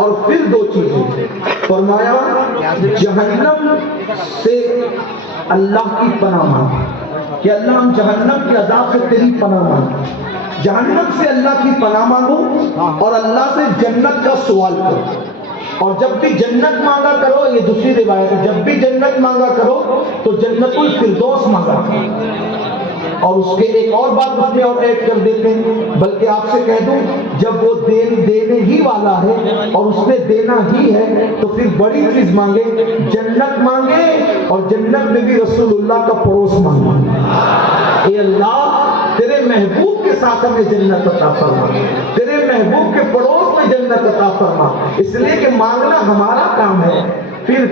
اور پھر دو چیزیں فرمایا، جہنم سے اللہ کی پناہ مانگ کہ اللہ ہم جہنم کے عذاب سے تیری پناہ مانگ، جہنم سے اللہ کی پناہ مانگو اور اللہ سے جنت کا سوال کرو. اور جب بھی جنت مانگا کرو، یہ دوسری روایت ہے، جب بھی جنت مانگا کرو تو جنت الفردوس مانگا کرو. اور اس کے ایک اور بات اس میں اور ایڈ کر دیتے ہیں، بلکہ آپ سے کہہ دوں جب وہ دینے ہی والا ہے اور اس نے دینا ہی ہے تو پھر بڑی چیز مانگے، جنت مانگے اور جنت میں بھی رسول اللہ کا پڑوس مانگے. اے اللہ تیرے محبوب کے ساتھ ہمیں جنت عطا فرما، تیرے محبوب کے پڑوس میں جنت عطا فرما. اس لیے کہ مانگنا ہمارا کام ہے، پھر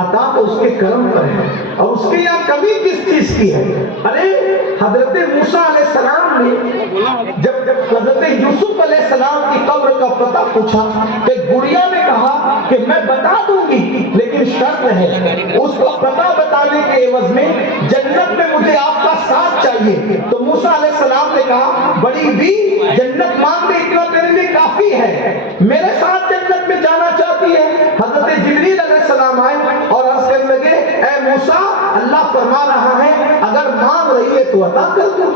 عطا تو اس کے کرم پر ہے. اور اس کے یہاں کمی کس چیز کی ہے؟ ارے حضرت موسیٰ علیہ السلام نے جب حضرت یوسف علیہ السلام کی قبر کا پتہ پوچھا کہ گڑیا نے کہا کہ میں بتا دوں گی لیکن شرط ہے، اس کو پتہ بتانے کے عوض میں جنت میں مجھے آپ کا ساتھ چاہیے. تو موسیٰ علیہ السلام نے کہا بڑی بھی جنت مانگ دے، اتنا تیرے لیے کافی ہے، میرے ساتھ جنت میں جانا چاہتی ہے. حضرت جبریل علیہ السلام آئے اور عرض کرنے لگے اے موسیٰ اللہ فرما رہا ہے اگر مانگ رہی ہے تو عطا کر دو،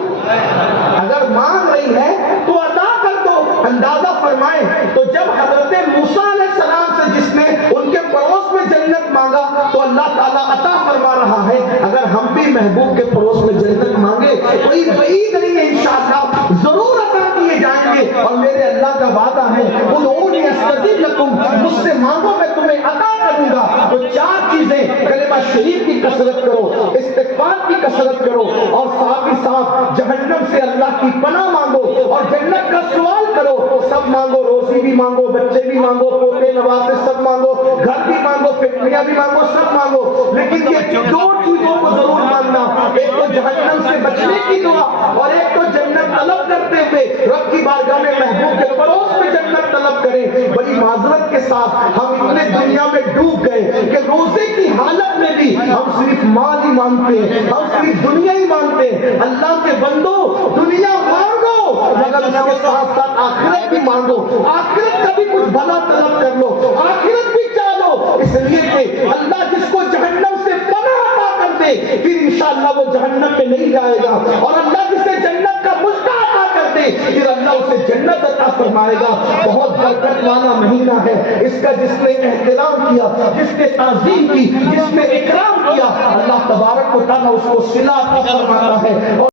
اگر مانگ رہی ہے تو عطا کر دو. اندازہ فرمائیں تو جب حضرت موسیٰ علیہ السلام سے جس نے ان کے پڑوس میں جنت مانگا تو اللہ تعالیٰ عطا فرما رہا ہے. اگر ہم بھی محبوب کے پڑوس میں جنت مانگے کوئی بعید نہیں ہے، انشاءاللہ ضرور عطا کیے جائیں گے. اور میرے اللہ کا وعدہ ہے ادعونی استجب لکم، مجھ سے مانگو میں تمہیں عطا کروں گا. تو چار چیزیں، کلمہ شریف کی کثرت کرو، استغفار کی کثرت کرو، اور ساتھ ہی ساتھ جہنم سے اللہ کی پناہ مانگو اور جنت کا سوال کرو. سب مانگو، روزی بھی مانگو، بچے بھی مانگو، پوتے نواسے سب مانگو، گھر بھی مانگو، فیملیاں بھی مانگو، سب مانگو. لیکن یہ دو چیزوں کو ضرور مانگنا، ایک تو جہنم سے بچنے کی دعا اور ایک تو جنت طلب کرتے ہوئے رب کی بارگاہ میں محبوب کے پڑوس میں جنت طلب کریں. بڑی معذرت کے ساتھ ہم اتنے دنیا میں ڈوب گئے کہ روزے کی حالت میں بھی ہم صرف مال ہی مانگتے ہیں، ہم صرف دنیا ہی مانگتے ہیں. اللہ کے بندو دنیا مانگو مگر اس کے ساتھ ساتھ آخرت بھی مانگو، آخرت کا بھی کچھ بھلا طلب کر لو، آخرت بھی چاہو. اس لیے کہ اللہ جس کو جہنم سے پناہ عطا کر دے پھر انشاءاللہ وہ جہنم میں نہیں جائے گا، اور اللہ جسے جنت کا مژدہ عطا کر دے پھر اللہ اسے جنت عطا فرمائے گا. بہت برکت والا مہینہ ہے، اس کا جس نے احترام کیا، جس نے تعظیم کی، جس نے اکرام کیا، اللہ تبارک و تعالیٰ اس کو صلہ عطا فرماتا ہے.